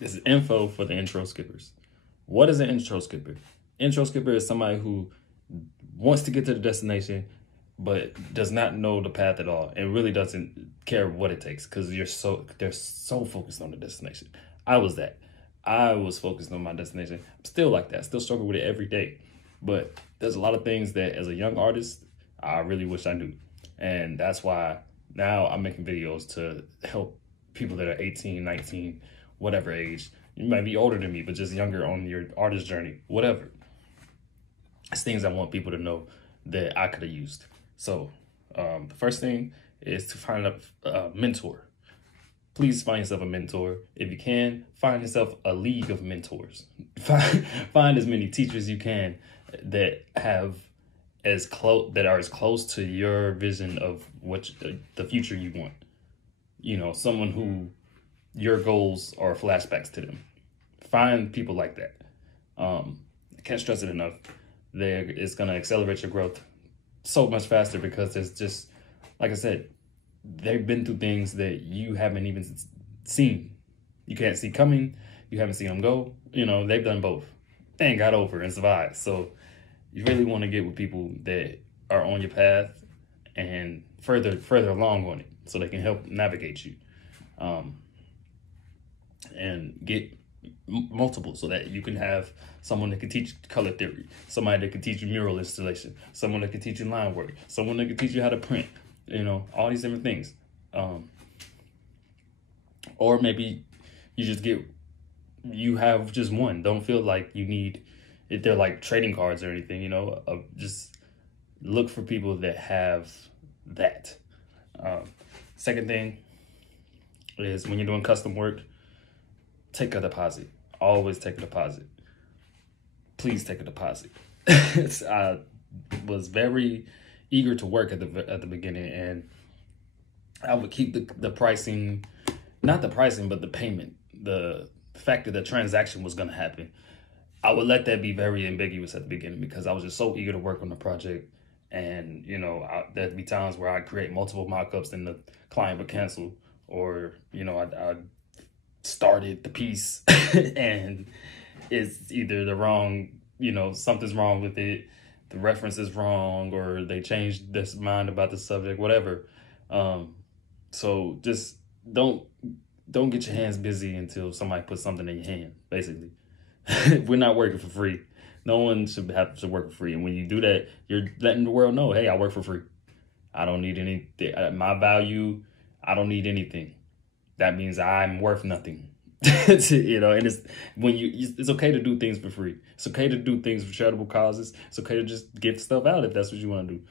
This is info for the intro skippers. What is an intro skipper? Intro skipper is somebody who wants to get to the destination, but does not know the path at all and really doesn't care what it takes because they're so focused on the destination. I was that. I was focused on my destination. I'm still like that. Still struggle with it every day. But there's a lot of things that as a young artist, I really wish I knew. And that's why now I'm making videos to help people that are 18, 19, whatever age. You might be older than me, but just younger on your artist journey, whatever. It's things I want people to know that I could have used. So the first thing is to find a mentor. Please find yourself a mentor. If you can, find yourself a league of mentors. Find as many teachers you can that are as close to your vision of what the future you want. You know, someone who your goals are flashbacks to them. Find people like that. I can't stress it enough. It's going to accelerate your growth so much faster because it's just, like I said, they've been through things that you haven't even seen. You can't see coming. You haven't seen them go. You know, they've done both and got over and survived. So you really want to get with people that are on your path and further along on it so they can help navigate you. And get multiple so that you can have someone that can teach color theory, somebody that can teach you mural installation, someone that can teach you line work, someone that can teach you how to print, you know, all these different things. Or maybe you have just one. Don't feel like you need, if they're like trading cards or anything, you know, just look for people that have that. Second thing is when you're doing custom work, take a deposit. Always take a deposit. Please take a deposit. I was very eager to work at the beginning, and I would keep the pricing, not the pricing, but the payment, the fact that the transaction was going to happen. I would let that be very ambiguous at the beginning because I was just so eager to work on the project. And, you know, there'd be times where I'd create multiple mock-ups and the client would cancel, or, you know, I'd started the piece and it's either the wrong, you know, something's wrong with it, the reference is wrong, or they changed their mind about the subject, whatever. So just don't get your hands busy until somebody puts something in your hand, basically. We're not working for free. No one should have to work for free. And when you do that, you're letting the world know, hey, I work for free. I don't need anything. My value, I don't need anything. That means I'm worth nothing. You know, and it's okay to do things for free. It's okay to do things for charitable causes. It's okay to just give stuff out if that's what you want to do.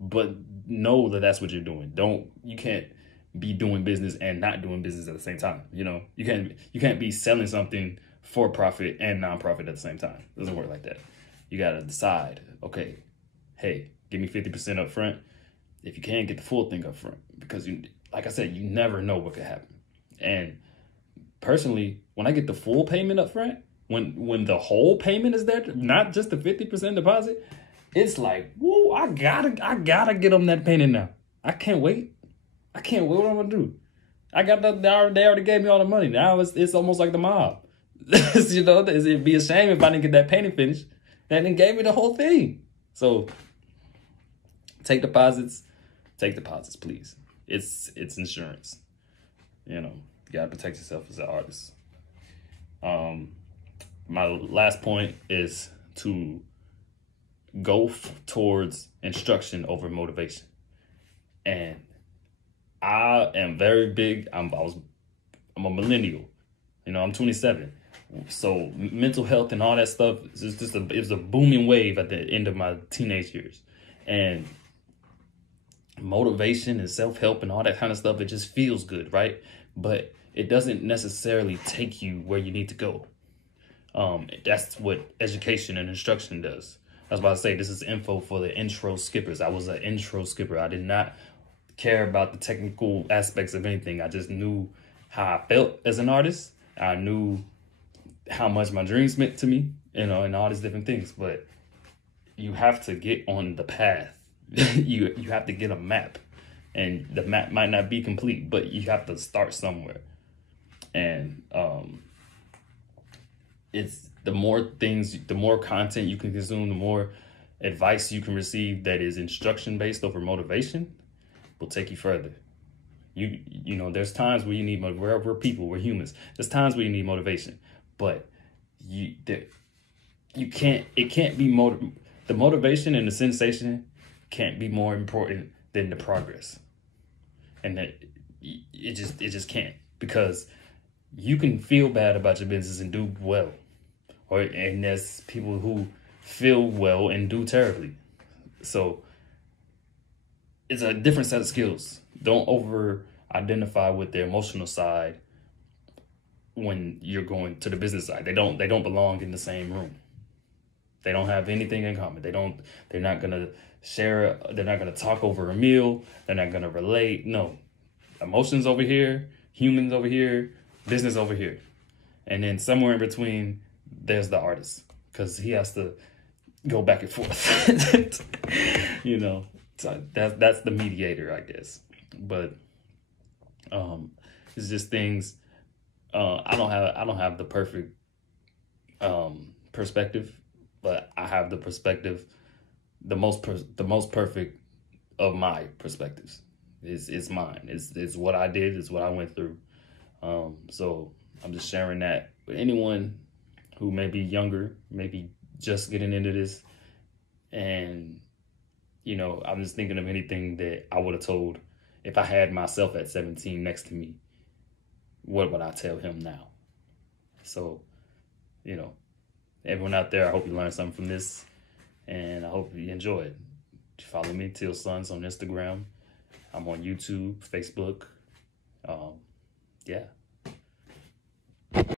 But know that that's what you're doing. You can't be doing business and not doing business at the same time. You know, you can't be selling something for profit and nonprofit at the same time. It doesn't work like that. You got to decide, okay, hey, give me 50% up front. If you can, get the full thing up front, because like I said, you never know what could happen. And personally, when I get the full payment up front, when the whole payment is there, not just the 50% deposit, it's like, whoa, I gotta get them that painting now. I can't wait. What I'm gonna do? I got they already gave me all the money. Now it's almost like the mob. You know, it'd be a shame if I didn't get that painting finished. And then gave me the whole thing. So take deposits, please. It's insurance. You know, you gotta protect yourself as an artist. My last point is to go towards instruction over motivation. And I am very big. I'm a millennial. You know, I'm 27. So mental health and all that stuff is just it was a booming wave at the end of my teenage years. And motivation and self-help and all that kind of stuff, it just feels good, right? But it doesn't necessarily take you where you need to go. That's what education and instruction does. I was about to say, this is info for the intro skippers. I was an intro skipper. I did not care about the technical aspects of anything. I just knew how I felt as an artist. I knew how much my dreams meant to me, you know, and all these different things. But you have to get on the path. You have to get a map, and the map might not be complete, but you have to start somewhere. And it's the more things, the more content you can consume, the more advice you can receive that is instruction based over motivation will take you further. You know, there's times where you need, we're people, we're humans. There's times where you need motivation, but you can't, it can't be the motivation and the sensation can't be more important than the progress. And that it just can't, because you can feel bad about your business and do well, and there's people who feel well and do terribly. So it's a different set of skills. Don't over identify with the emotional side when you're going to the business side. They don't belong in the same room. They don't have anything in common. They're not gonna share, they're not gonna talk over a meal, they're not gonna relate. No. Emotions over here, humans over here, business over here. And then somewhere in between, there's the artist, because he has to go back and forth. You know, so that's the mediator, I guess. But it's just things. I don't have the perfect perspective, but I have the perspective, the most perfect of my perspectives. It's mine. It's what I did. It's what I went through. So I'm just sharing that with anyone who may be younger, maybe just getting into this. And, you know, I'm just thinking of anything that I would have told if I had myself at 17 next to me. What would I tell him now? So, you know, everyone out there, I hope you learned something from this, and I hope you enjoy it. Follow me, Teal Sons, on Instagram. I'm on YouTube, Facebook. Yeah.